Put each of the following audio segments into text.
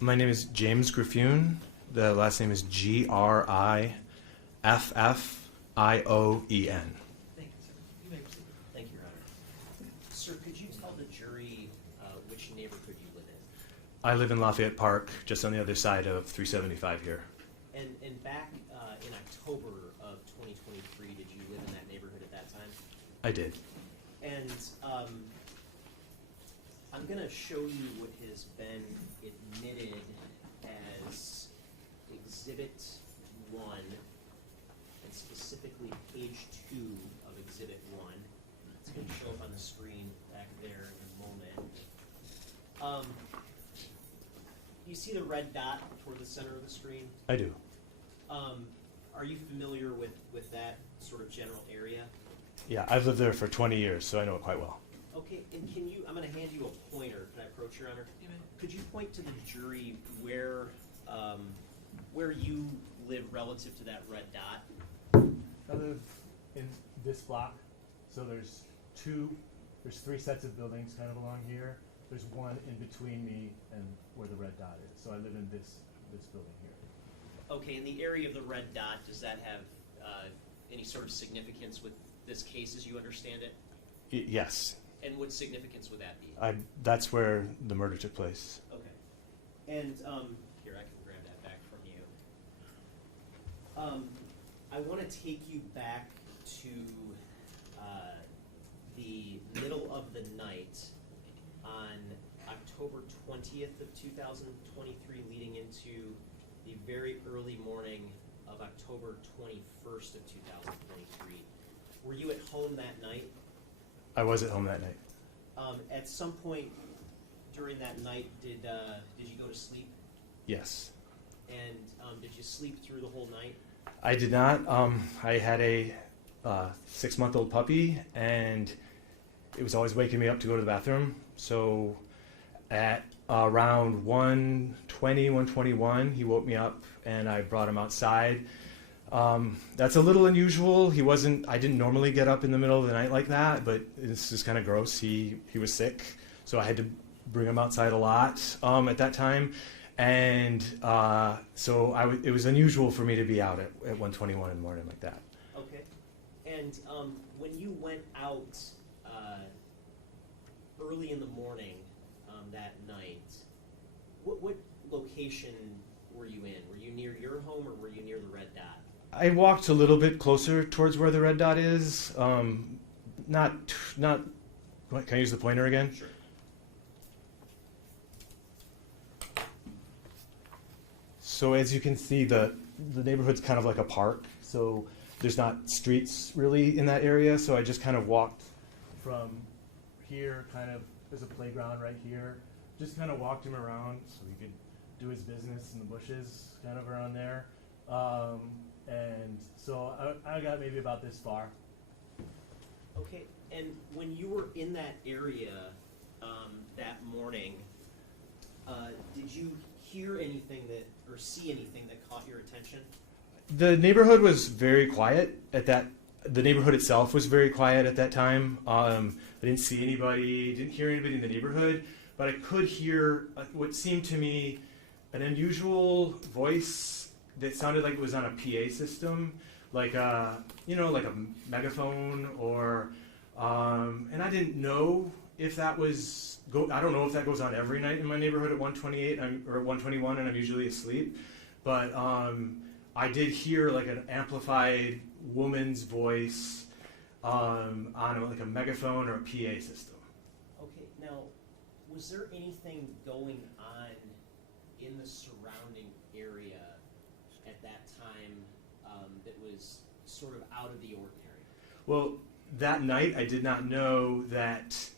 My name is James Griffioen. The last name is Griffioen. Thank you, sir. You may proceed. Thank you, Your Honor. Sir, could you tell the jury which neighborhood you live in? I live in Lafayette Park, just on the other side of 375 here. And back in October of 2023, did you live in that neighborhood at that time? I did. And I'm going to show you what has been admitted as Exhibit 1, and specifically page 2 of Exhibit 1. It's going to show up on the screen back there in a moment. You see the red dot toward the center of the screen? I do. Are you familiar with that sort of general area? Yeah, I've lived there for 20 years, so I know it quite well. Okay, and I'm going to hand you a pointer. Can I approach, Your Honor? Could you point to the jury where you live relative to that red dot? I live in this block, so there's three sets of buildings kind of along here. There's one in between me and where the red dot is, so I live in this building here. Okay, in the area of the red dot, does that have any sort of significance with this case as you understand it? Yes. And what significance would that be? That's where the murder took place. Okay. And here, I can grab that back from you. I want to take you back to the middle of the night on October 20th of 2023, leading into the very early morning of October 21st of 2023. Were you at home that night? I was at home that night. At some point during that night, did you go to sleep? Yes. And did you sleep through the whole night? I did not. I had a 6-month-old puppy, and it was always waking me up to go to the bathroom. So at around 1:20, 1:21, he woke me up, and I brought him outside. That's a little unusual. I didn't normally get up in the middle of the night like that, but this is kind of gross. He was sick, so I had to bring him outside a lot at that time. And so it was unusual for me to be out at 1:21 in the morning like that. Okay. And when you went out early in the morning that night, what location were you in? Were you near your home, or were you near the red dot? I walked a little bit closer towards where the red dot is. Not. Can I use the pointer again? Sure. So as you can see, the neighborhood's kind of like a park. So there's not streets really in that area. So I just kind of walked from here, there's a playground right here. Just kind of walked him around so he could do his business in the bushes, kind of around there. And so I got maybe about this far. Okay, and when you were in that area that morning, did you hear anything or see anything that caught your attention? The neighborhood was very quiet the neighborhood itself was very quiet at that time. I didn't see anybody, didn't hear anybody in the neighborhood, but I could hear what seemed to me an unusual voice that sounded like it was on a PA system, like a megaphone, or and I didn't know if that was I don't know if that goes on every night in my neighborhood at 1:28 or at 1:21, and I'm usually asleep, but I did hear like an amplified woman's voice on like a megaphone or a PA system. Okay, now was there anything going on in the surrounding area at that time that was sort of out of the ordinary? Well, that night I did not know that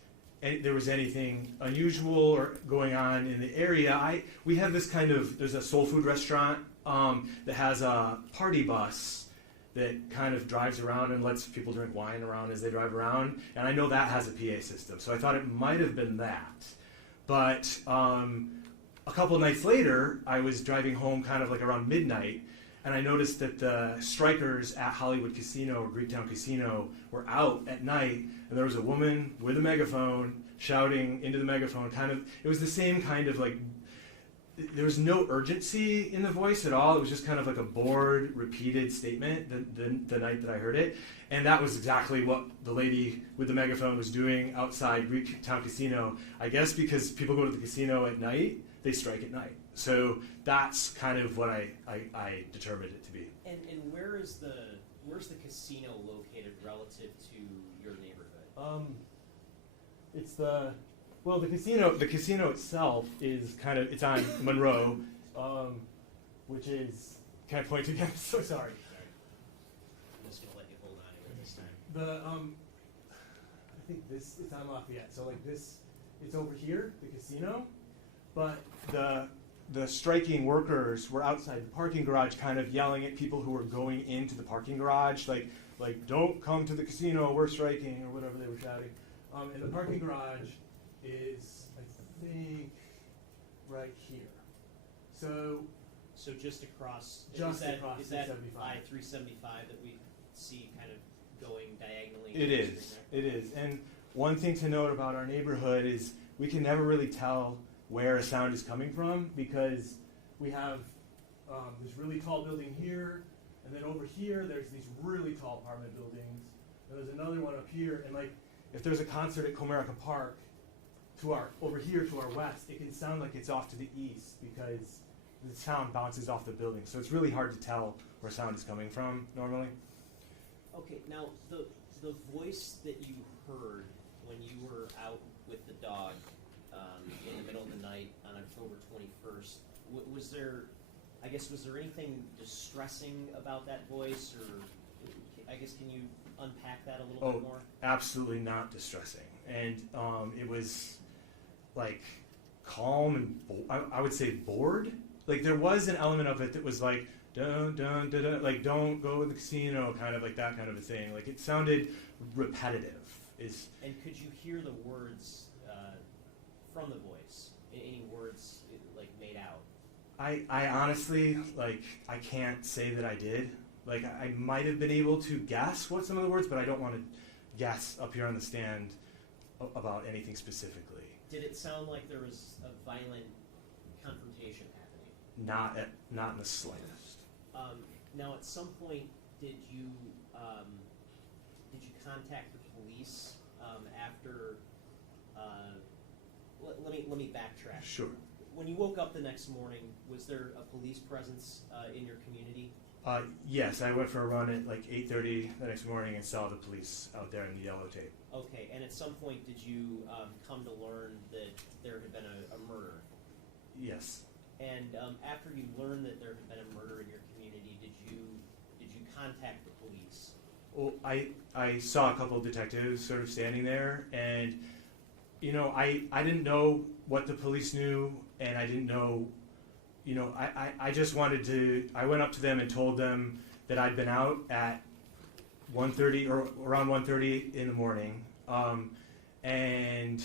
there was anything unusual or going on in the area. We have this there's a soul food restaurant that has a party bus that kind of drives around and lets people drink wine around as they drive around, and I know that has a PA system, so I thought it might have been that. But a couple of nights later, I was driving home kind of like around midnight, and I noticed that the strikers at Hollywood Casino or Greektown Casino were out at night, and there was a woman with a megaphone shouting into the megaphone. It was the same kind of like there was no urgency in the voice at all. It was just kind of like a bored, repeated statement the night that I heard it. And that was exactly what the lady with the megaphone was doing outside Greektown Casino. I guess because people go to the casino at night, they strike at night. So that's kind of what I determined it to be. And where's the casino located relative to your neighborhood? It's the casino itself is it's on Monroe, which is, can I point again? So sorry. I'm just gonna let you hold on to it this time. I think it's on Lafayette. So like this, it's over here, the casino, but the striking workers were outside the parking garage, kind of yelling at people who were going into the parking garage, like don't come to the casino, we're striking, or whatever they were shouting. And the parking garage is, I think, right here. So just across. Just is across is that 375. I-375 that we see kind of going diagonally? It is. And one thing to note about our neighborhood is we can never really tell where a sound is coming from, because we have this really tall building here, and then over here there's these really tall apartment buildings. And there's another one up here, and like if there's a concert at Comerica Park, over here to our west, it can sound like it's off to the east because the sound bounces off the building. So it's really hard to tell where sound is coming from normally. Okay, now the voice that you heard when you were out with the dog in the middle of the night on October 21st, was there anything distressing about that voice, or I guess can you unpack that a little bit more? Absolutely not distressing. And it was like calm and I would say bored. Like there was an element of it that was like dun dun dun dun, like don't go to the casino, kind of like that kind of a thing. Like it sounded repetitive. And could you hear the words from the voice? Any words like made out? I honestly, like, I can't say that I did. Like I might have been able to guess what some of the words, but I don't want to guess up here on the stand about anything specifically. Did it sound like there was a violent confrontation happening? Not in the slightest. Now, at some point, did you contact the police after? Let me backtrack. Sure. When you woke up the next morning, was there a police presence in your community? Yes, I went for a run at like 8:30 the next morning and saw the police out there in the yellow tape. Okay, and at some point did you come to learn that there had been a murder? Yes. And after you learned that there had been a murder in your community, did you contact the police? Well, I saw a couple of detectives sort of standing there, and you know, I didn't know what the police knew, and I didn't know. You know, I just wanted to, I went up to them and told them that I'd been out at 1:30 or around 1:30 in the morning, and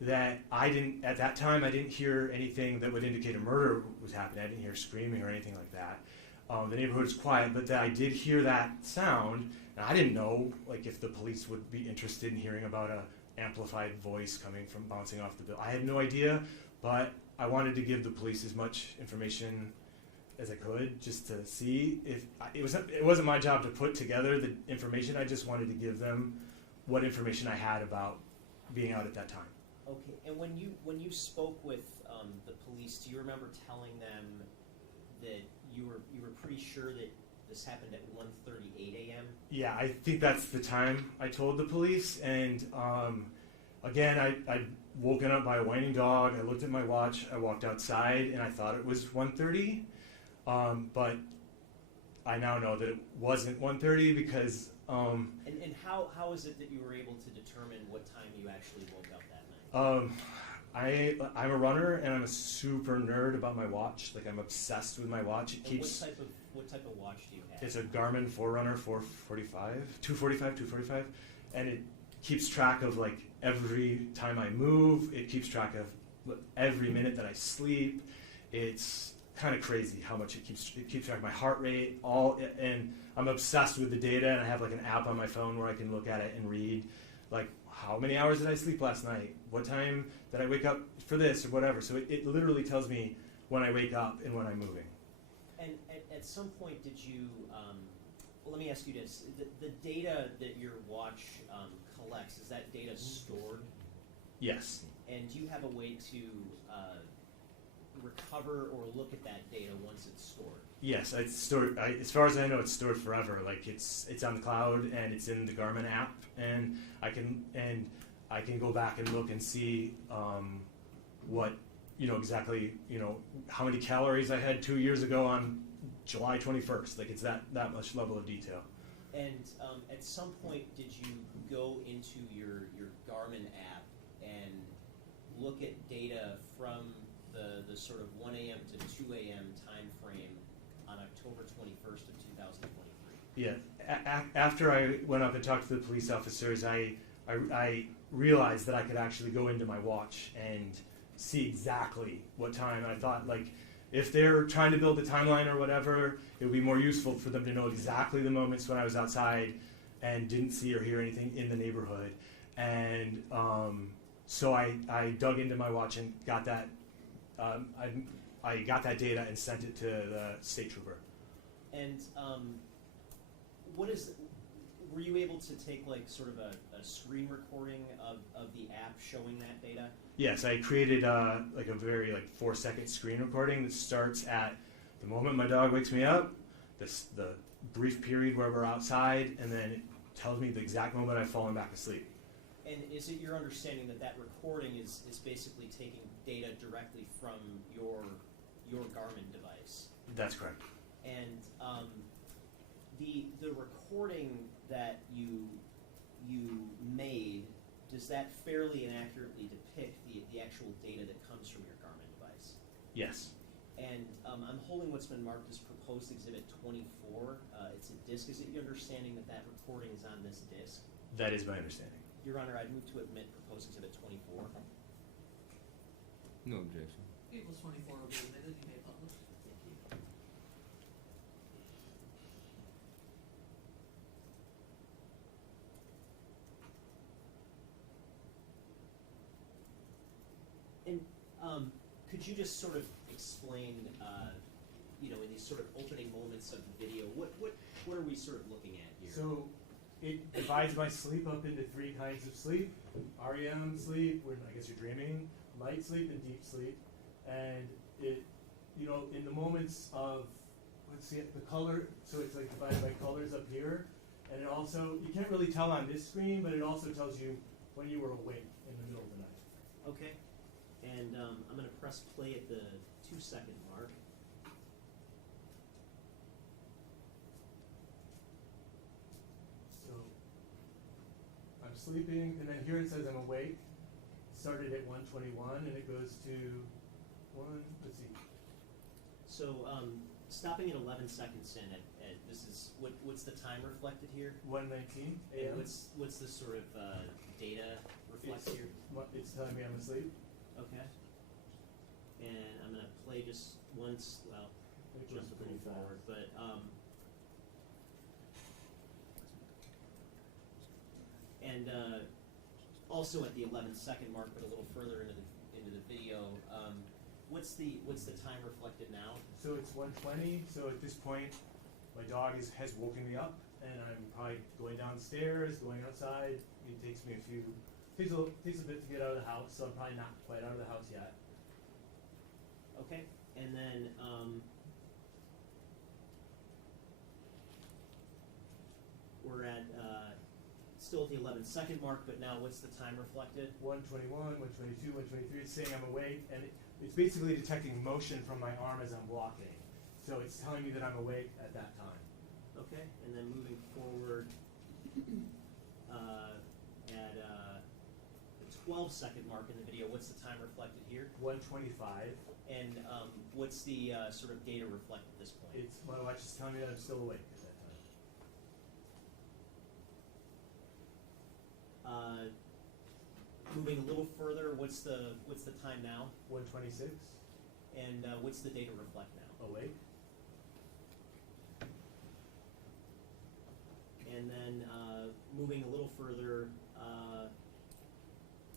that at that time I didn't hear anything that would indicate a murder was happening. I didn't hear screaming or anything like that. The neighborhood was quiet, but that I did hear that sound, and I didn't know like if the police would be interested in hearing about a amplified voice coming from bouncing off the building. I had no idea, but I wanted to give the police as much information as I could, just to see if it wasn't my job to put together the information. I just wanted to give them what information I had about being out at that time. Okay, and when you spoke with the police, do you remember telling them that you were pretty sure that this happened at 1:38 a.m.? Yeah, I think that's the time I told the police, and again, I'd woken up by a whining dog. I looked at my watch. I walked outside, and I thought it was 1:30, but I now know that it wasn't 1:30 because. And how is it that you were able to determine what time you actually woke up that night? I'm a runner, and I'm a super nerd about my watch. Like I'm obsessed with my watch. It keeps. What type of watch do you have? It's a Garmin Forerunner 245, and it keeps track of like every time I move. It keeps track of every minute that I sleep. It's kind of crazy how much it keeps track of my heart rate. And I'm obsessed with the data. And I have like an app on my phone where I can look at it and read, like how many hours did I sleep last night? What time did I wake up for this or whatever? So it literally tells me when I wake up and when I'm moving. And at some point, did you? Well, let me ask you this: the data that your watch collects, is that data stored? Yes. And do you have a way to recover or look at that data once it's stored? Yes, it's stored. As far as I know, it's stored forever. Like it's on the cloud and it's in the Garmin app, and I can go back and look and see what exactly how many calories I had 2 years ago on July 21st. Like it's that much level of detail. And at some point, did you go into your Garmin app and look at data from the sort of 1 a.m. to 2 a.m. time frame on October 21st of 2023? Yeah. After I went up and talked to the police officers, I realized that I could actually go into my watch and see exactly what time. I thought, like, if they're trying to build a timeline or whatever, it would be more useful for them to know exactly the moments when I was outside and didn't see or hear anything in the neighborhood. And so I dug into my watch and got that. I got that data and sent it to the state trooper. And were you able to take like sort of a screen recording of the app showing that data? Yes, I created like a very 4-second screen recording that starts at the moment my dog wakes me up, the brief period where we're outside, and then it tells me the exact moment I've fallen back asleep. And is it your understanding that that recording is basically taking data directly from your Garmin device? That's correct. And the recording that you made, does that fairly and accurately depict the actual data that comes from your Garmin device? Yes. And I'm holding what's been marked as proposed exhibit 24. It's a disc. Is it your understanding that recording is on this disc? That is my understanding. Your Honor, I'd move to admit proposed exhibit 24. No objection. Equals 24 will be admitted, you may publish. Thank you. And could you just sort of explain, in these sort of opening moments of the video, what are we sort of looking at here? So it divides my sleep up into 3 kinds of sleep: REM sleep, when I guess you're dreaming; light sleep; and deep sleep. And it, in the moments of, let's see, the color, so it's like divided by colors up here. And it also, you can't really tell on this screen, but it also tells you when you were awake in the middle of the night. Okay. And I'm going to press play at the 2-second mark. So I'm sleeping, and then here it says I'm awake. Started at 1:21, and it goes to let's see. So stopping at 11 seconds in, at this is what's the time reflected here? 1:19 And a.m. what's the sort of data reflected here? It's telling me I'm asleep. Okay. And I'm going to play just once. Well, It jump goes a pretty little forward, fast. but and also at the 11-second mark, but a little further into the video. What's the time reflected now? So it's 1:20. So at this point, my dog has woken me up, and I'm probably going downstairs, going outside. It takes me takes a bit to get out of the house, so I'm probably not quite out of the house yet. Okay, and then we're at still at the 11-second mark, but now what's the time reflected? 1:21, 1:22, 1:23. It's saying I'm awake, and it's basically detecting motion from my arm as I'm walking. So it's telling me that I'm awake at that time. Okay, and then moving forward at the 12-second mark in the video, what's the time reflected here? 1:25. And what's the sort of data reflected at this point? It's my watch is telling me that I'm still awake at that time. Moving a little further, what's the time now? 1:26. And what's the data reflect now? Awake. And then moving a little further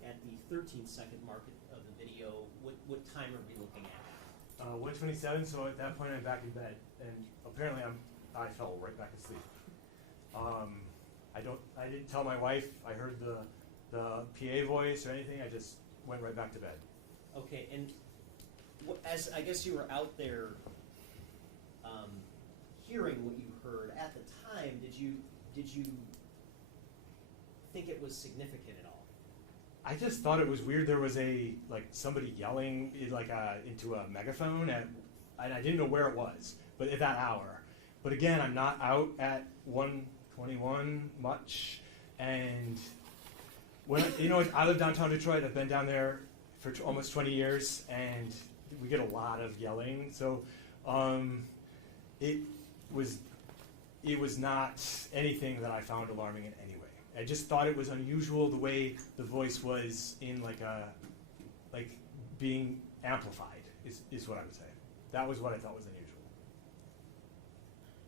at the 13-second mark of the video, what time are we looking at? 1:27. So at that point, I'm back in bed, and apparently I fell right back asleep. I didn't tell my wife. I heard the PA voice or anything. I just went right back to bed. Okay, and as I guess you were out there hearing what you heard at the time, did you think it was significant at all? I just thought it was weird. There was somebody yelling into a megaphone, and I didn't know where it was, but at that hour. But again, I'm not out at 1:21 much, and I live downtown Detroit. I've been down there for almost 20 years, and we get a lot of yelling. So it was not anything that I found alarming in any way. I just thought it was unusual the way the voice was in being amplified is what I would say. That was what I thought was unusual.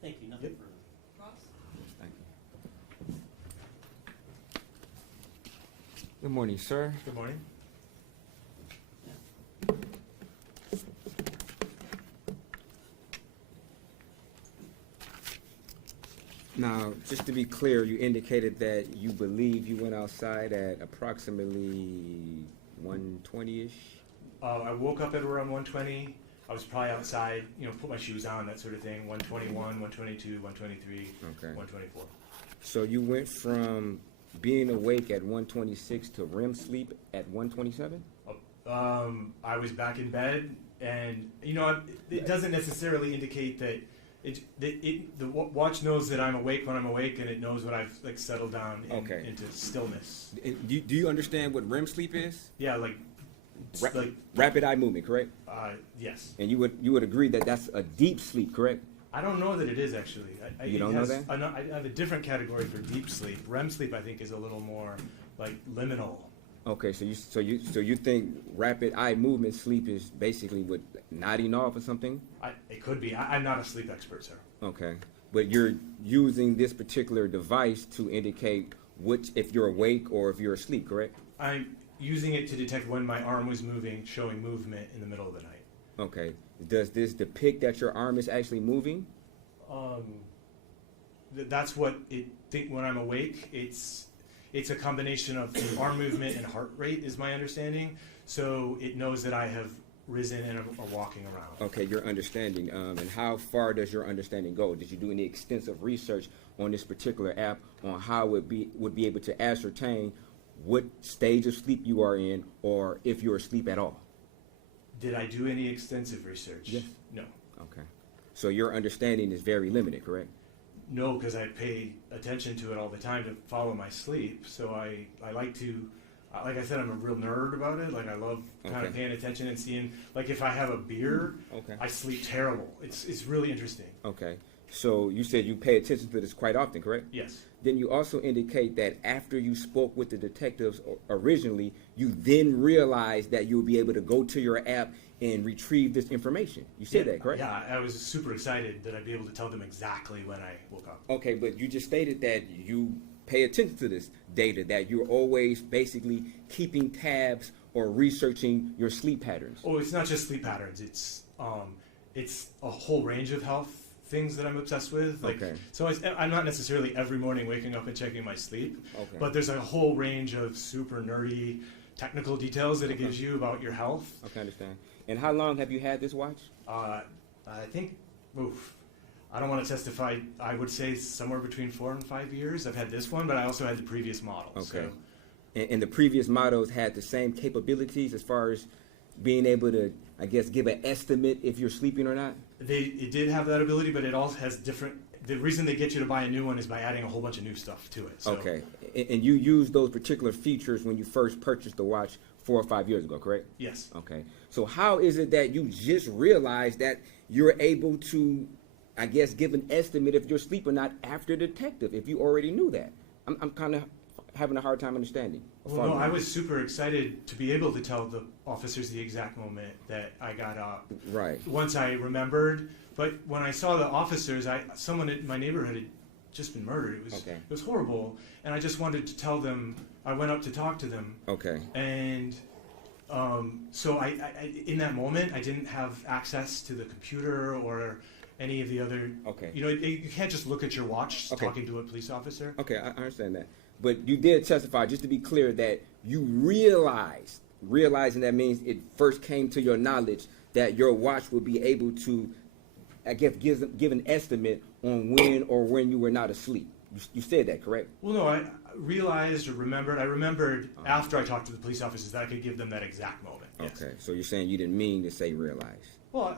Thank you. Nothing Yep. further. Ross? Thank you. Good morning, sir. Good morning. Now, just to be clear, you indicated that you believe you went outside at approximately 1:20-ish? I woke up at around 1:20. I was probably outside, put my shoes on, that sort of thing. 1:21, 1:22, 1:23, Okay. 1:24. So you went from being awake at 1:26 to REM sleep at 1:27? I was back in bed, and it doesn't necessarily indicate that the watch knows that I'm awake when I'm awake, and it knows when I've settled down into stillness. Do you understand what REM sleep is? Yeah, Rapid eye movement, correct? yes. And you would agree that that's a deep sleep, correct? I don't know that it is actually. You don't know that? I have a different category for deep sleep. REM sleep, I think, is a little more liminal. Okay, so you think rapid eye movement sleep is basically what, nodding off or something? It could be. I'm not a sleep expert, sir. Okay, but you're using this particular device to indicate if you're awake or if you're asleep, correct? I'm using it to detect when my arm was moving, showing movement in the middle of the night. Okay. Does this depict that your arm is actually moving? That's what when I'm awake. It's a combination of arm movement and heart rate, is my understanding. So it knows that I have risen and are walking around. Okay, your understanding. And how far does your understanding go? Did you do any extensive research on this particular app on how it would be able to ascertain what stage of sleep you are in, or if you're asleep at all? Did I do any extensive research? Yes. No. Okay. So your understanding is very limited, correct? No, because I pay attention to it all the time to follow my sleep. So I like to, like I said, I'm a real nerd about it. I love kind of paying attention and seeing, if I have a beer, I sleep terrible. It's really interesting. Okay. So you said you pay attention to this quite often, correct? Yes. Then you also indicate that after you spoke with the detectives originally, you then realized that you'll be able to go to your app and retrieve this information. You said that, correct? Yeah, I was super excited that I'd be able to tell them exactly when I woke up. Okay, but you just stated that you pay attention to this data, that you're always basically keeping tabs or researching your sleep patterns. Oh, it's not just sleep patterns. It's a whole range of health things that I'm obsessed with. So I'm not necessarily every morning waking up and checking my sleep, but there's a whole range of super nerdy technical details that it gives you about your health. Okay, I understand. And how long have you had this watch? I think, I don't want to testify. I would say somewhere between 4 and 5 years. I've had this one, but I also had the previous model. Okay. So. And the previous models had the same capabilities as far as being able to, I guess, give an estimate if you're sleeping or not? It did have that ability, but it also has different. The reason they get you to buy a new one is by adding a whole bunch of new stuff to it. So. Okay. And you used those particular features when you first purchased the watch 4 or 5 years ago, correct? Yes. Okay. So how is it that you just realized that you're able to, I guess, give an estimate if you're asleep or not after detective, if you already knew that? I'm kind of having a hard time understanding. Well, no, I was super excited to be able to tell the officers the exact moment that I got up. Right. Once I remembered, but when I saw the officers, someone in my neighborhood had just been murdered. It was horrible, and I just wanted to tell them. I went up to talk to them. Okay. And So I, in that moment, I didn't have access to the computer or any of the other. Okay. You know, you can't just look at your watch Okay. talking to a police officer. Okay, I understand that. But you did testify, just to be clear, that you realizing that means it first came to your knowledge that your watch would be able to, I guess, give an estimate on when you were not asleep. You said that, correct? Well, no, I realized or remembered. I remembered after I talked to the police officers that I could give them that exact moment. Yes. Okay, so you're saying you didn't mean to say realize. Well,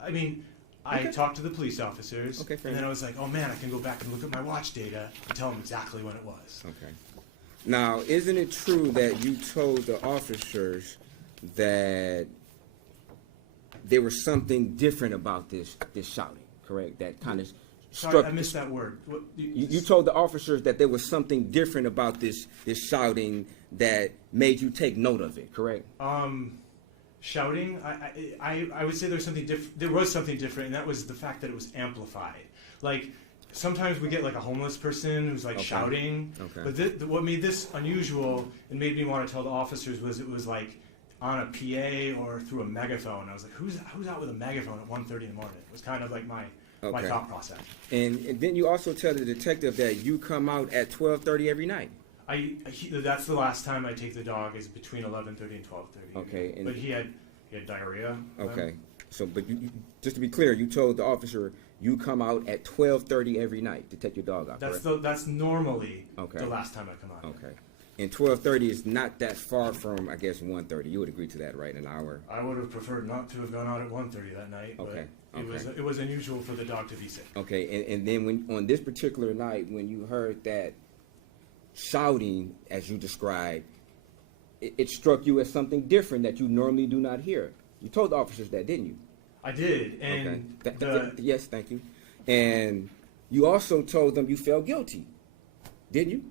I mean, I Okay. talked to the police officers, Okay, fair and then I enough. was like, oh man, I can go back and look at my watch data and tell them exactly when it was. Okay. Now, isn't it true that you told the officers that there was something different about this shouting, correct? That kind of Sorry, struck. I missed that word. What, You told the officers that there was something different about this shouting that made you take note of it, correct? Shouting. I would say there's something different. There was something different, and that was the fact that it was amplified. Like sometimes we get like a homeless person who's like Okay. shouting. Okay. But what made this unusual and made me want to tell the officers was it was like on a PA or through a megaphone. I was like, who's out with a megaphone at 1:30 in the morning? It was kind of like my Okay. thought process. And then you also tell the detective that you come out at 12:30 every night. That's the last time I take the dog is between 11:30 and 12:30. Okay, and- But he had diarrhea. Okay. So, but you, just to be clear, you told the officer you come out at 12:30 every night to take your dog out, correct? That's normally Okay. the last time I come out. Okay. And 12:30 is not that far from, I guess, 1:30. You would agree to that, right? An hour. I would have preferred not to have gone out at 1:30 that night, Okay, but it was unusual for the dog to be sick. Okay. And then when on this particular night, when you heard that shouting, as you described, it struck you as something different that you normally do not hear. You told the officers that, didn't you? I did, and Okay. Yes, thank you. And you also told them you felt guilty, didn't you?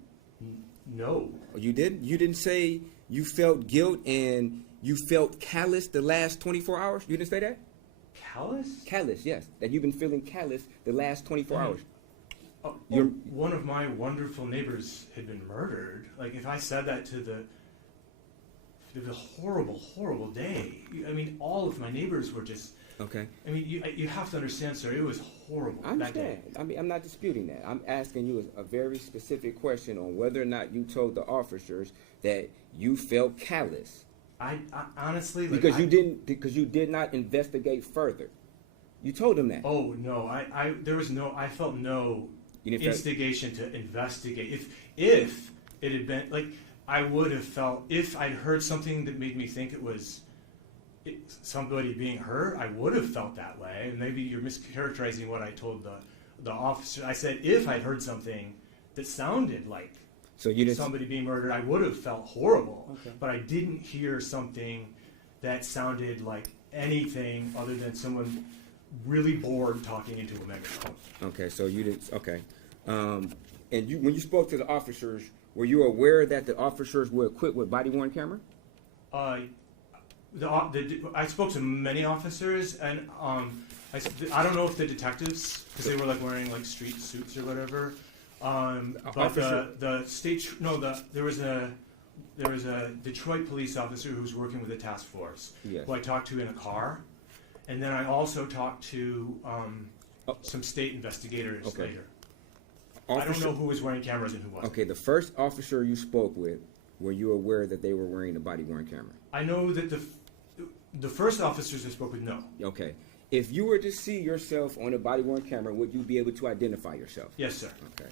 no, You didn't. You didn't say you felt guilt and you felt callous the last 24 hours. You didn't say that. callous. Callous, yes. That you've been feeling callous the last 24 hours. Oh, one of my wonderful neighbors had been murdered. Like if I said that to it was a horrible, horrible day. I mean, all of my neighbors were just. Okay. I mean, you have to understand, sir. It was horrible I that day. understand. I mean, I'm not disputing that. I'm asking you a very specific question on whether or not you told the officers that you felt callous I honestly like, because you did not investigate further. You told them that. Oh no, I felt no You didn't feel- instigation to investigate. If it had been like I would have felt if I'd heard something that made me think it was somebody being hurt, I would have felt that way. And maybe you're mischaracterizing what I told the officer. I said if I'd heard something that sounded like So you didn't. somebody being murdered, I would have felt horrible. Okay. But I didn't hear something that sounded like anything other than someone really bored talking into a megaphone. Okay, so you didn't. Okay, and when you spoke to the officers, were you aware that the officers were equipped with body-worn camera? I spoke to many officers, and I don't know if the detectives, because they were like wearing like street suits or whatever. But Officer- there was a Detroit police officer who was working with the task force, Yes. who I talked to in a car, and then I also talked to some state investigators Okay. later. I don't know who was wearing cameras and who wasn't. Okay, the first officer you spoke with, were you aware that they were wearing a body-worn camera? I know that the first officers I spoke with, no. Okay. If you were to see yourself on a body-worn camera, would you be able to identify yourself? Yes, sir. Okay.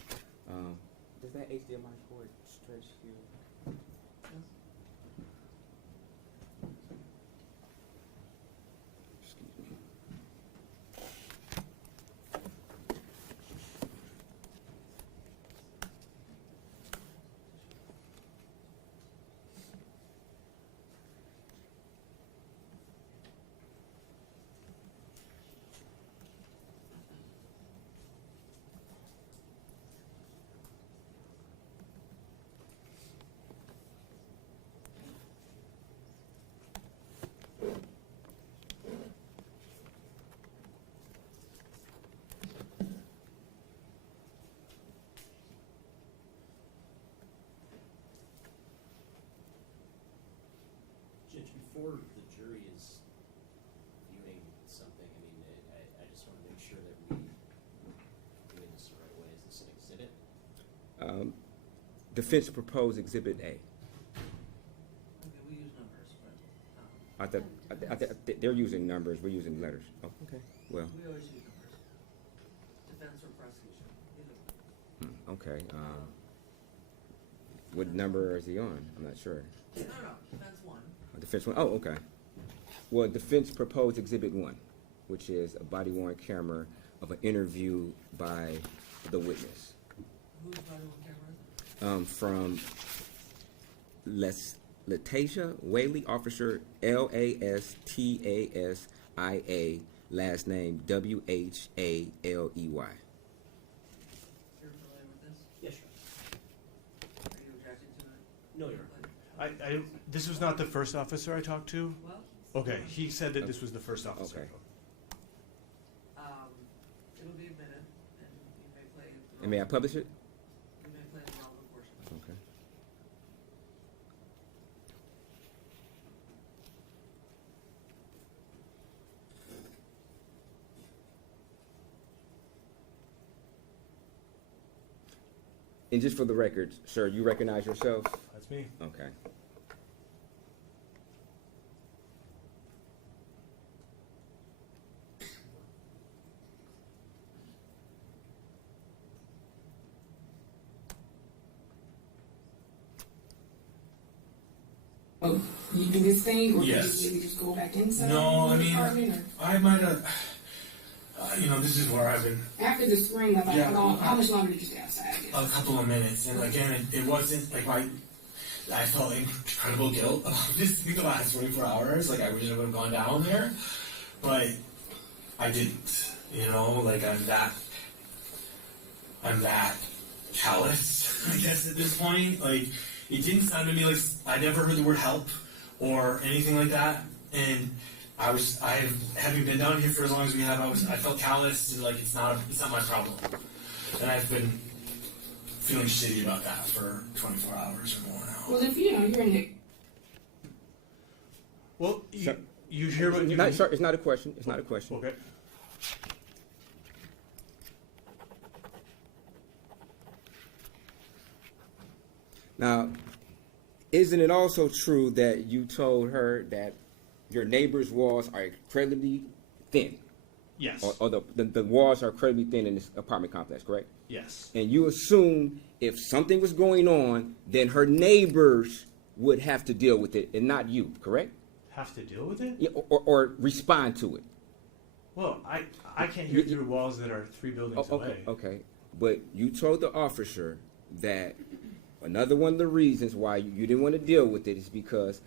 Does that HDMI cord stretch here? Excuse me. Defense proposed Exhibit A. Okay, we use numbers, but, I thought they're using numbers. We're using letters. Oh, okay. Well, we always use numbers. Defense or prosecution, either. okay. What number is he on? I'm not sure. No, defense one. Defense one. Oh, okay. Well, defense proposed Exhibit 1, which is a body-worn camera of an interview by the witness. Whose body on camera is it? From Latasia Whaley, officer Lastasia, last name Whaley. You're familiar with this? Yes, sure. Are you objecting to it? No, Your Honor. This was not the first officer I talked to. Well, Okay, he said that this was the first officer. Okay. it'll be admitted, and you may play the And may I publish it? You may play the relevant portion. Okay. And just for the record, sir, you recognize yourself? That's me. Okay. Oh, you do this thing, or Yes. you just go back inside? No, I the mean, apartment, I might have, this is where I've been or after the spring, like Yeah. how much longer did you stay outside? a couple of minutes, and again, it wasn't like I felt incredible guilt about this thing the last 24 hours. Like I wish I would have gone down there, but I didn't. Like I'm that callous, I guess, at this point. Like it didn't sound to me like I never heard the word help or anything like that, and having been down here for as long as we have, I felt callous and like it's not my problem, and I've been feeling shitty about that for 24 hours or more now. Well, if you're in the Well, Sir, you hear what you. Sir, it's not a question. It's not a question. Okay. Now, isn't it also true that you told her that your neighbor's walls are incredibly thin? Yes. Or the walls are incredibly thin in this apartment complex, correct? Yes. And you assume if something was going on, then her neighbors would have to deal with it and not you, correct? Have to deal with it? Yeah, or respond to it. Well, I can't hear through walls that are 3 buildings away. Okay. But you told the officer that another one of the reasons why you didn't want to deal with it is because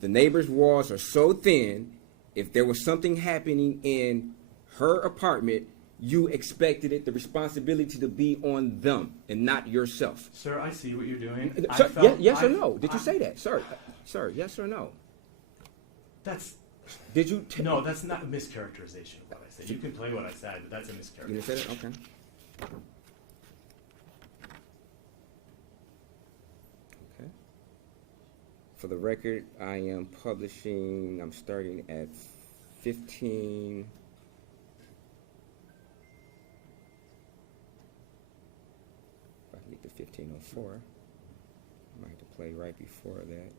the neighbor's walls are so thin, if there was something happening in her apartment, you expected the responsibility to be on them and not yourself. Sir, I see what you're doing. Sir, yes or no? Did you say that? Sir, yes or no? That's Did you? no, that's not a mischaracterization of what I said. You can play what I said, but that's a mischaracterization. You didn't say that? Okay. Okay. For the record, I am publishing, I'm starting at 15. If I can get to 1504, I might have to play right before that.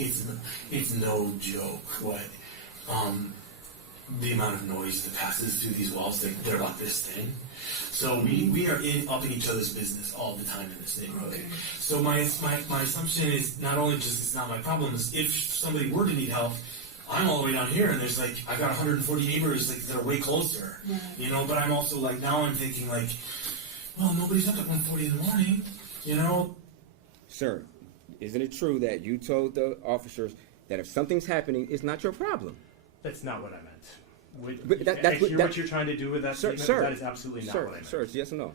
It's no joke what the amount of noise that passes through these walls. They're about this thing. So we are up in each other's business all the time in this neighborhood. So my assumption is not only just it's not my problem, is if somebody were to need help, I'm all the way down here and there's like I've got 140 neighbors like that are way closer. Right. But I'm also like now I'm thinking like, well, nobody's up at 1:40 in the morning, Sir, isn't it true that you told the officers that if something's happening, it's not your problem? That's not what I meant. But I hear what you're trying to do with that statement, but that is absolutely not what I meant. Sir, yes or no?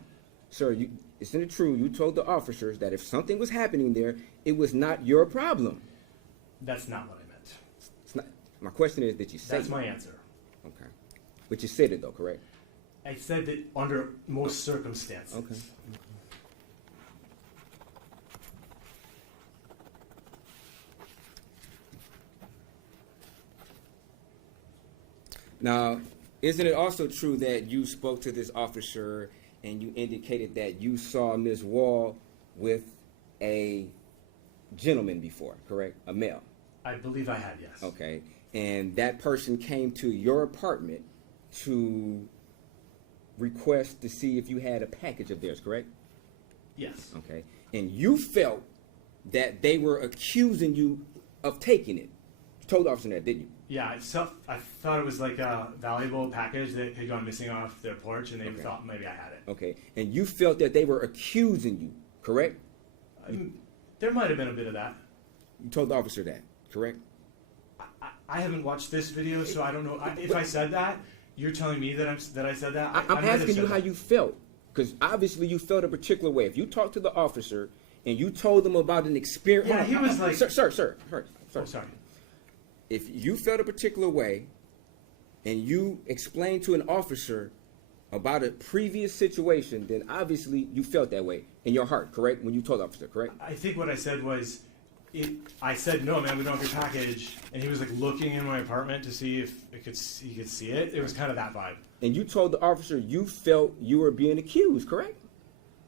Sir, isn't it true you told the officers that if something was happening there, it was not your problem? That's not what I meant. It's not. My question is, did you say That's it? my answer. Okay. But you said it, though, correct? I said that under most circumstances. Okay. Now, isn't it also true that you spoke to this officer and you indicated that you saw Ms. Wall with a gentleman before, correct? A male. I believe I had, yes. Okay. And that person came to your apartment to request to see if you had a package of theirs, correct? Yes. Okay. And you felt that they were accusing you of taking it. You told the officer that, didn't you? Yeah, I thought it was like a valuable package that had gone missing off their porch, and they thought maybe I had it. Okay. And you felt that they were accusing you, correct? There might have been a bit of that. You told the officer that, correct? I haven't watched this video, so I don't know. If I said that, you're telling me that I said that? I'm might have asking you said how that. you felt, because obviously you felt a particular way. If you talked to the officer and you told them about an experience, Yeah, he was like- sir. Oh, sorry. If you felt a particular way and you explained to an officer about a previous situation, then obviously you felt that way in your heart, correct? When you told the officer, correct? I think what I said was, I said, no, man, we don't have your package. And he was like looking in my apartment to see if he could see it. It was kind of that vibe. And you told the officer you felt you were being accused, correct?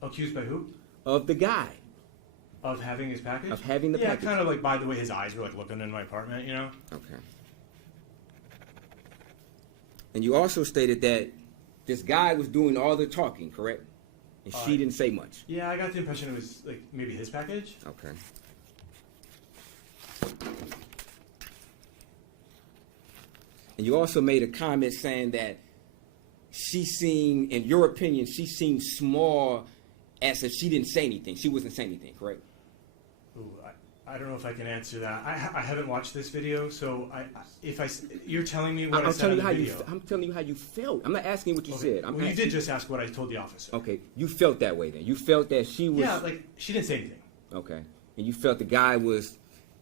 Accused by who? Of the guy. Of having his package? Of having the package. Yeah, kind of like by the way his eyes were like looking in my apartment, you know? Okay. And you also stated that this guy was doing all the talking, correct? And she didn't say much. Yeah, I got the impression it was like maybe his package. Okay. And you also made a comment saying that she seemed, in your opinion, she seemed small as if she didn't say anything. She wasn't saying anything, correct? Ooh, I don't know if I can answer that. I haven't watched this video, so you're telling me what I said in the video. I'm telling you how you felt. I'm not asking what you Okay. said. I'm Well, you asking, did just ask what I told the officer. Okay, you felt that way then. You felt that she was. Yeah, like she didn't say anything. Okay, and you felt the guy was,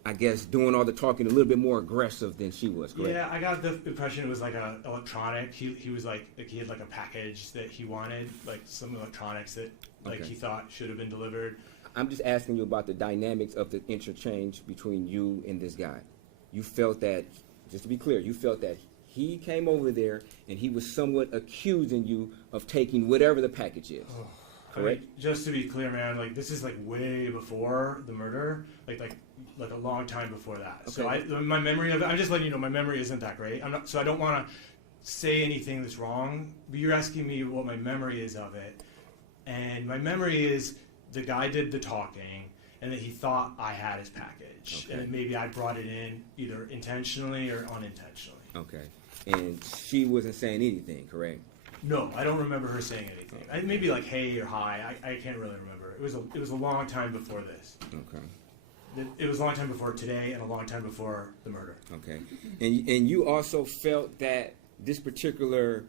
I guess, doing all the talking a little bit more aggressive than she was, correct? Yeah, I got the impression it was like a electronic. He was like he had like a package that he wanted, like some electronics that like Okay. he thought should have been delivered. I'm just asking you about the dynamics of the interchange between you and this guy. You felt that, just to be clear, you felt that he came over there and he was somewhat accusing you of taking whatever the package is. Correct? I mean, just to be clear, man, like this is like way before the murder, like a long time before that. So Okay. my memory of it, I'm just letting you know, my memory isn't that great. So I don't want to say anything that's wrong. But you're asking me what my memory is of it, and my memory is the guy did the talking, and that he thought I had his package, Okay. and maybe I brought it in either intentionally or unintentionally. Okay. And she wasn't saying anything, correct? No, I don't remember her saying anything. Maybe like hey or hi. I can't really remember. It was a long time before this. Okay. It was a long time before today and a long time before the murder. Okay. And you also felt that this particular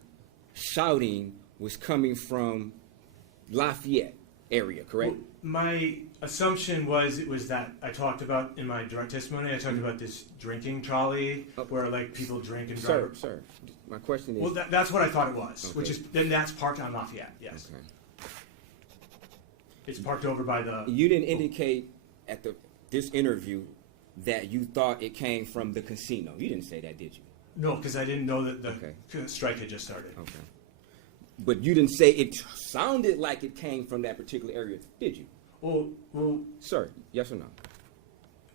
shouting was coming from Lafayette area, correct? Well, my assumption was it was that I talked about in my direct testimony. I talked about this drinking trolley where like people drink and drive. Sir, my question is. Well, that's what I thought it was, Okay. which is then that's parked on Lafayette. Yes, Okay. it's parked over by the. You didn't indicate at this interview that you thought it came from the casino. You didn't say that, did you? No, because I didn't know that the Okay. strike had just started. Okay. But you didn't say it sounded like it came from that particular area, did you? Well, Sir, yes or no?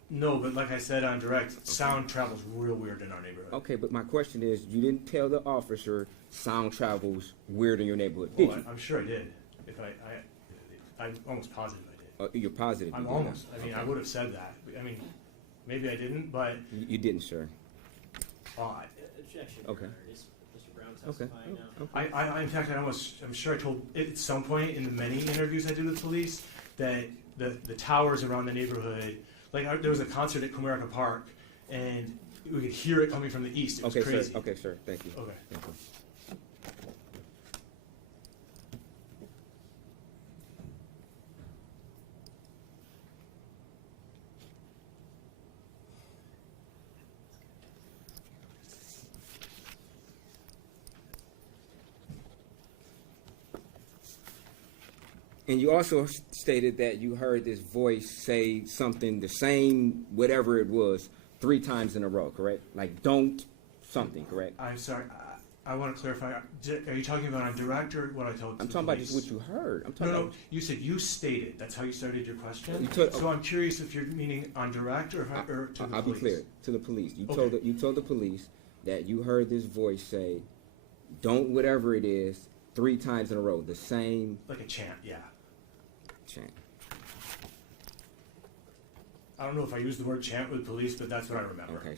no, but like I said on direct, sound travels real weird in our neighborhood. Okay, but my question is, you didn't tell the officer sound travels weird in your neighborhood, did Well, you? I'm sure I did. If I'm almost positive I did. You're positive. I'm you did almost. not. I mean, Okay. I would have said that. I mean, maybe I didn't, but You didn't, sir. Objection, Okay. Your Honor. Is Mr. Brown Okay. testifying now? Okay. I in fact, I'm sure I told at some point in the many interviews I did with police that the towers around the neighborhood, like there was a concert at Comerica Park, and we could hear it coming from the east. It was Okay, crazy. sir. Okay, sir. Thank you. Okay. Thank you. And you also stated that you heard this voice say something, the same, whatever it was, 3 times in a row, correct? Like, don't something, correct? I'm sorry. I want to clarify. Are you talking about on direct or what I told? I'm the talking about police? just what you heard. I'm talking No, about. you said you stated. That's how you started your question. You told- So I'm curious if you're meaning on direct or to the I'll police. be clear to the police. You Okay. told the police that you heard this voice say, "Don't whatever it is," 3 times in a row, the same Like a chant, yeah. chant. I don't know if I used the word chant with police, but that's what I remember. Okay,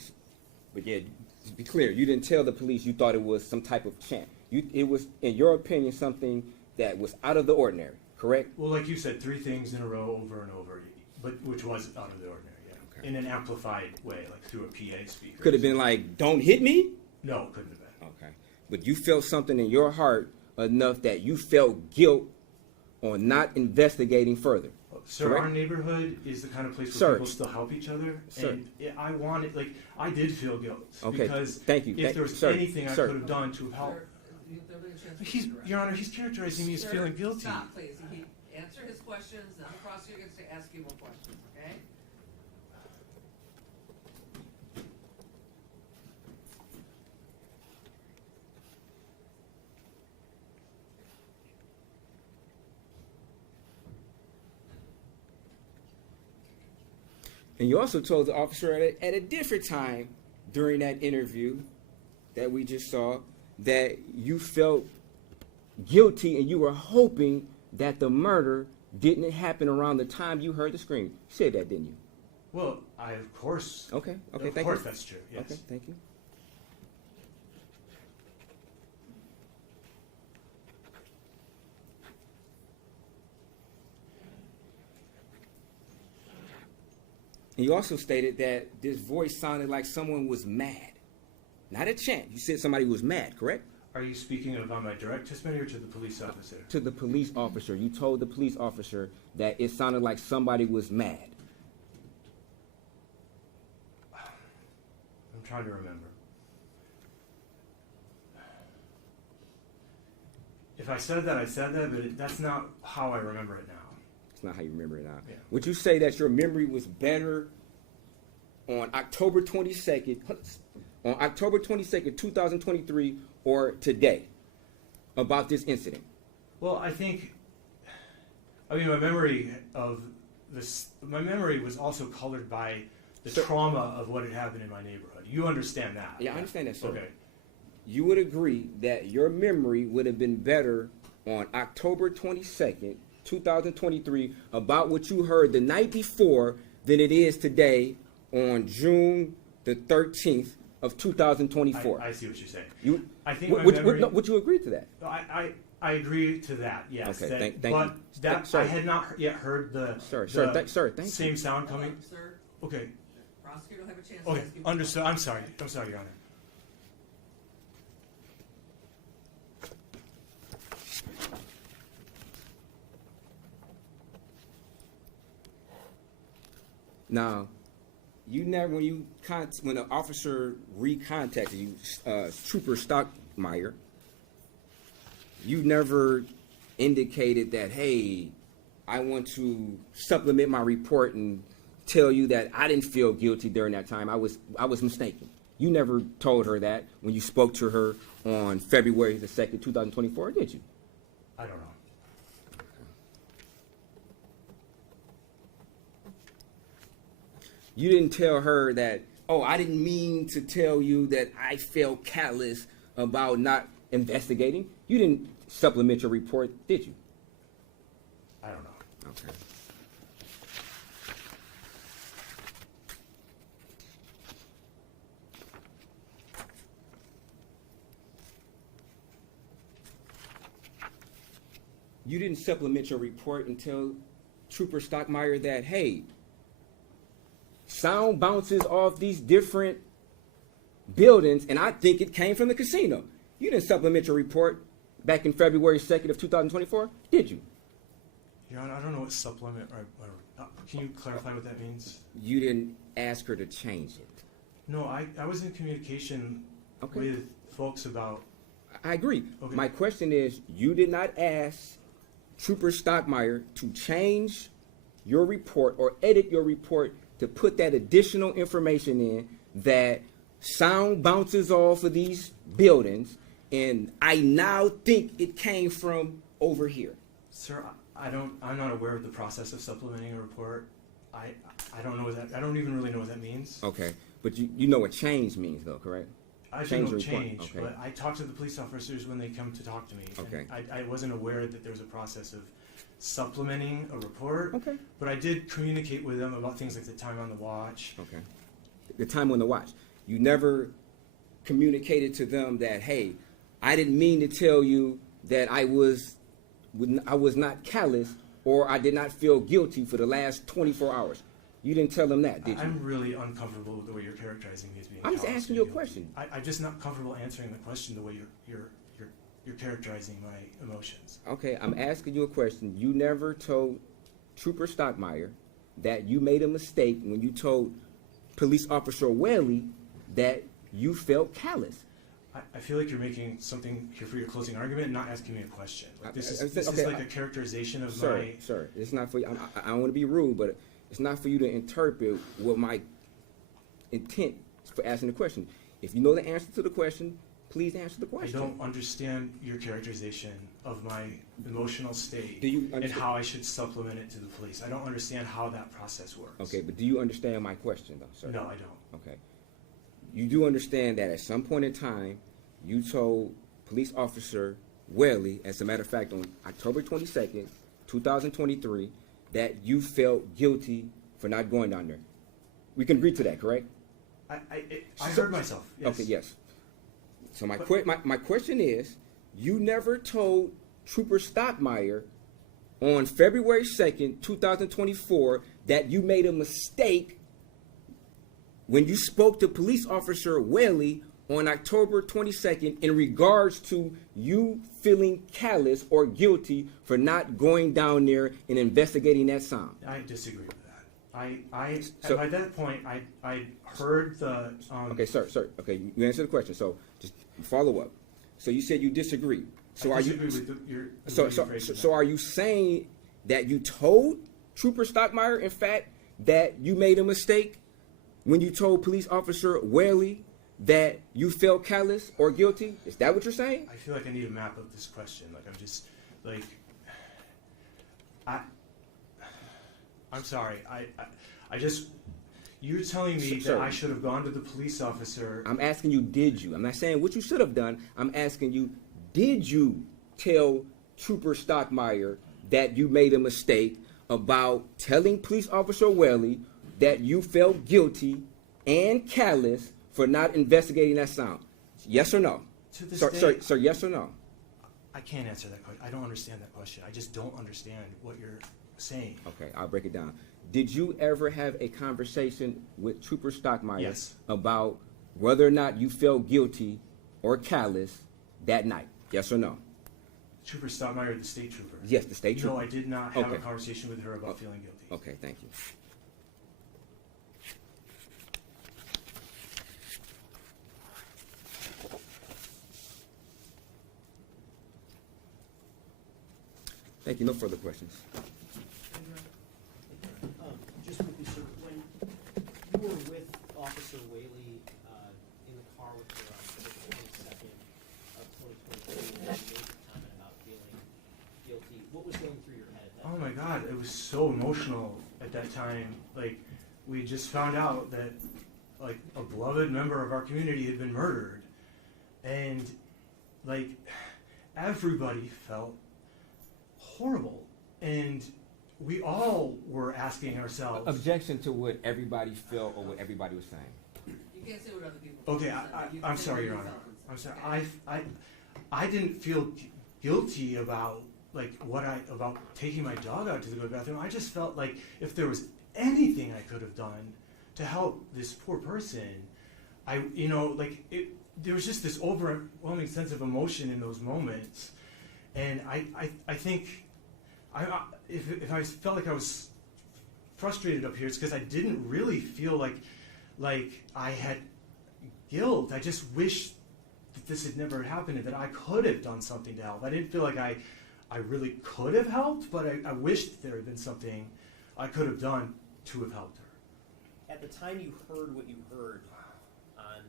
but yeah, to be clear, you didn't tell the police you thought it was some type of chant. It was, in your opinion, something that was out of the ordinary, correct? Well, like you said, 3 things in a row over and over, but which was out of the ordinary, yeah. Okay. In an amplified way, like through a PA speaker. Could have been like, "Don't hit me." No, couldn't have been. Okay, but you felt something in your heart enough that you felt guilt on not investigating further. Sir, Correct? our neighborhood is the kind of place where Sir. people still help each other, Sir. and I wanted, like, I did feel guilt Okay, because thank you. if there was Sir, anything I sir. could have done to help. Sir, there'll be a chance for He's, you to correct. Your Honor, he's characterizing me as Sir, feeling guilty. Stop, please. He answer his questions, then the prosecutor gets to ask you more questions, okay? And you also told the officer at a different time during that interview that we just saw that you felt guilty and you were hoping that the murder didn't happen around the time you heard the scream. You said that, didn't you? Well, of course. Okay, Of thank course you. that's true, yes. Okay, thank you. And you also stated that this voice sounded like someone was mad. Not a chant. You said somebody was mad, correct? Are you speaking of on my direct testimony or to the police officer? To the police officer. You told the police officer that it sounded like somebody was mad. I'm trying to remember. If I said that, I said that, but that's not how I remember it now. It's not how you remember it now. Yeah. Would you say that your memory was better on October 22nd, 2023, or today about this incident? Well, I mean, my memory was also colored by the Sir. trauma of what had happened in my neighborhood. You understand that? Yeah, I understand that, sir. Okay. You would agree that your memory would have been better on October 22nd, 2023, about what you heard the night before than it is today on June the 13th of 2024. I see what you're saying. You, I think my would, memory. would you agree to that? I agree to that. Yes. Okay, that, thank but you. that Sir. I had not yet heard the Sir, the thank you. same sound Hold coming. on, sir. Okay. The prosecutor will have a chance to Okay. ask you. Understood. I'm sorry, Your Honor. Now, you never, when the officer recontacted you, Trooper Stockmeyer, you never indicated that, hey, I want to supplement my report and tell you that I didn't feel guilty during that time. I was mistaken. You never told her that when you spoke to her on February the 2nd, 2024, did you? I don't know. You didn't tell her that, oh, I didn't mean to tell you that I felt callous about not investigating. You didn't supplement your report, did you? I don't know. Okay. You didn't supplement your report and tell Trooper Stockmeyer that, hey, sound bounces off these different buildings, and I think it came from the casino. You didn't supplement your report back in February 2nd of 2024, did you? Your Honor, I don't know what supplement. Can you clarify what that means? You didn't ask her to change it. No, I was in communication Okay. with folks about. I agree. Okay. My question is, you did not ask Trooper Stockmeyer to change your report or edit your report to put that additional information in that sound bounces off of these buildings and I now think it came from over here. Sir, I'm not aware of the process of supplementing a report. I don't know what that, I don't even really know what that means. Okay, but you know what change means, though, correct? I do Change know the report, change, okay. but I talk to the police officers when they come to talk to me. and Okay. I wasn't aware that there was a process of supplementing a report, Okay. but I did communicate with them about things like the time on the watch. Okay. The time on the watch. You never communicated to them that, hey, I didn't mean to tell you that I was not callous or I did not feel guilty for the last 24 hours. You didn't tell them that, did you? I'm really uncomfortable with the way you're characterizing me as being I'm just callous asking and you a guilty. question. I'm just not comfortable answering the question the way you're characterizing my emotions. Okay, I'm asking you a question. You never told Trooper Stockmeyer that you made a mistake when you told Police Officer Whaley that you felt callous. I feel like you're making something here for your closing argument and not asking me a question. Like this I- is this okay, is like a characterization of Sir, my. sir, it's not for you. I don't want to be rude, but it's not for you to interpret what my intent for asking the question. If you know the answer to the question, please answer the I question. don't understand your characterization of my emotional state Do you and understand? how I should supplement it to the police. I don't understand how that process works. Okay, but do you understand my question, though, sir? No, I don't. Okay. You do understand that at some point in time, you told Police Officer Whaley, as a matter of fact, on October 22nd, 2023, that you felt guilty for not going down there. We can agree to that, correct? I heard myself. Yes. Okay, yes. So my But- question is, you never told Trooper Stockmeyer on February 2nd, 2024, that you made a mistake when you spoke to Police Officer Whaley on October 22nd in regards to you feeling callous or guilty for not going down there and investigating that sound. I disagree with that. So- By that point, I heard the. Okay, sir. Okay, you answer the question. So just follow up. So you said you disagree. So I are you? disagree with the So way you phrased it. are you saying that you told Trooper Stockmeyer, in fact, that you made a mistake when you told Police Officer Whaley that you felt callous or guilty? Is that what you're saying? I feel like I need a map of this question. Like I'm just like I'm sorry. I just you're telling me Sir. that I should have gone to the police officer. I'm asking you, did you? I'm not saying what you should have done. I'm asking you, did you tell Trooper Stockmeyer that you made a mistake about telling Police Officer Whaley that you felt guilty and callous for not investigating that sound? Yes or no? To this Sir, day, sir, yes or no? I can't answer that question. I don't understand that question. I just don't understand what you're saying. Okay, I'll break it down. Did you ever have a conversation with Trooper Stockmeyer Yes. about whether or not you felt guilty or callous that night? Yes or no? Trooper Stockmeyer, the state trooper. Yes, the state No, trooper. I did not have a Okay. conversation with her about Okay. feeling guilty. Okay, thank you. Thank you. No further questions. Just quickly, sir, when you were with Officer Whaley in the car with her on October 22nd of 2023, and you made the comment about feeling guilty, what was going through your head at that Oh time? my God, it was so emotional at that time. Like, we just found out that, like, a beloved member of our community had been murdered. And, like, everybody felt horrible. And we all were asking ourselves. Objection to what everybody felt or what everybody was saying. You can't say what other people. Okay, feel, so you I'm can say sorry, what Your you Honor. felt. I'm sorry. I didn't feel guilty about about taking my dog out to the bathroom. I just felt like if there was anything I could have done to help this poor person, there was just this overwhelming sense of emotion in those moments, and I think if I felt like I was frustrated up here, it's because I didn't really feel like I had guilt. I just wish that this had never happened and that I could have done something to help. I didn't feel like I really could have helped, but I wished there had been something I could have done to have helped her. At the time you heard what you heard on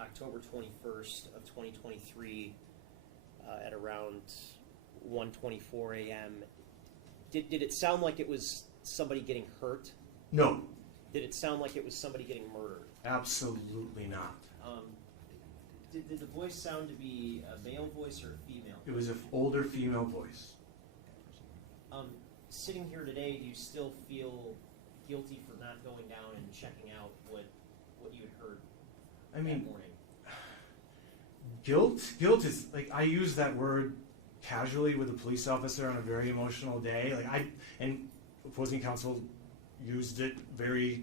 October 21st of 2023, around 1:24 a.m. Did it sound like it was somebody getting hurt? No, Did it sound like it was somebody getting murdered? absolutely not. Did the voice sound to be a male voice or a female? It was an older female voice. Sitting here today, do you still feel guilty for not going down and checking out what you had heard I mean, that morning? guilt is like, I use that word casually with a police officer on a very emotional day. And opposing counsel used it very.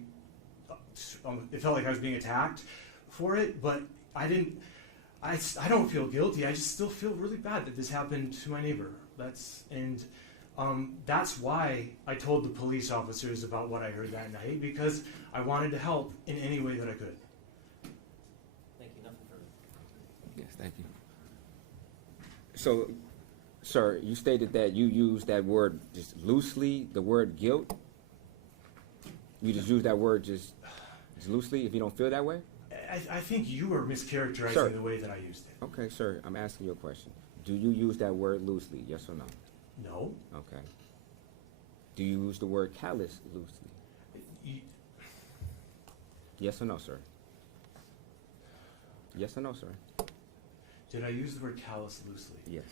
It felt like I was being attacked for it, but I didn't. I don't feel guilty. I just still feel really bad that this happened to my neighbor. That's why I told the police officers about what I heard that night, because I wanted to help in any way that I could. Thank you. Nothing further. Yes, thank you. So, sir, you stated that you used that word just loosely, the word guilt. You just use that word just loosely if you don't feel that way? I think you are mischaracterizing Sir. the way that I used it. Okay, sir, I'm asking you a question. Do you use that word loosely, yes or no? No. Okay. Do you use the word callous loosely? You- Yes or no, sir? Yes or no, sir? Did I use the word callous loosely? Yes.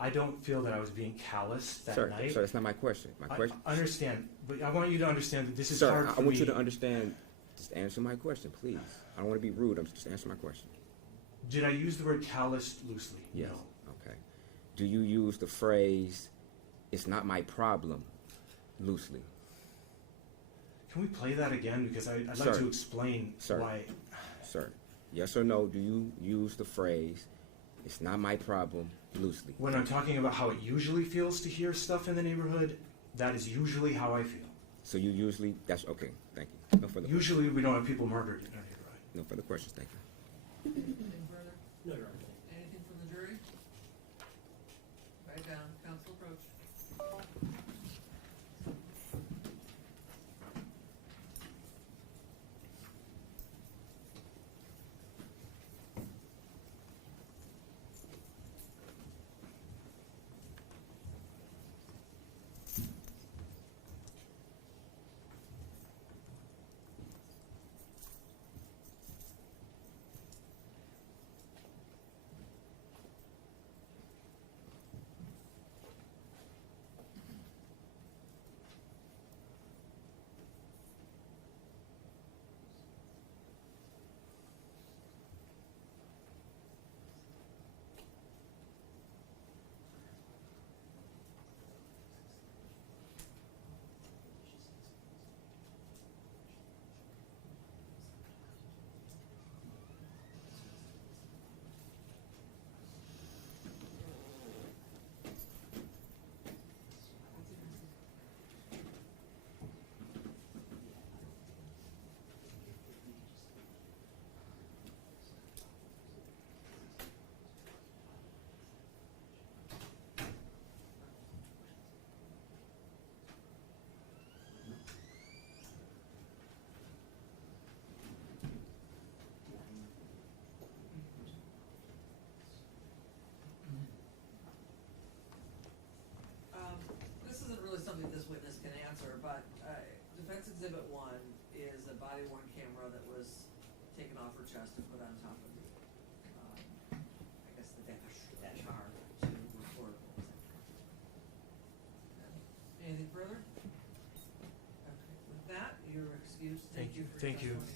I don't feel that I was being callous that Sir, night. sir, that's not my question. My question. I understand, but I want you to understand that this is Sir, hard I for want me. you to understand. Just answer my question, please. I don't want to be rude. I'm just answer my question. Did I use the word callous loosely? Yes. No. Okay. Do you use the phrase "it's not my problem" loosely? Can we play that again? Because I'd like Sir. to explain Sir. why. Sir, yes or no, do you use the phrase "it's not my problem" loosely? When I'm talking about how it usually feels to hear stuff in the neighborhood, that is usually how I feel. So you usually, that's okay, thank you. No further Usually we don't have people murdered in our neighborhood. No further questions, thank you. Anything further? No, Your Honor. Anything from the jury? Write down, counsel approach. This isn't really something this witness can answer, but Defense Exhibit 1 is a body-worn camera that was taken off her chest and put on top of the, I guess the dash car to record what was that. Anything further? Okay, with that, you're excused. Thank you for your Thank you. testimony.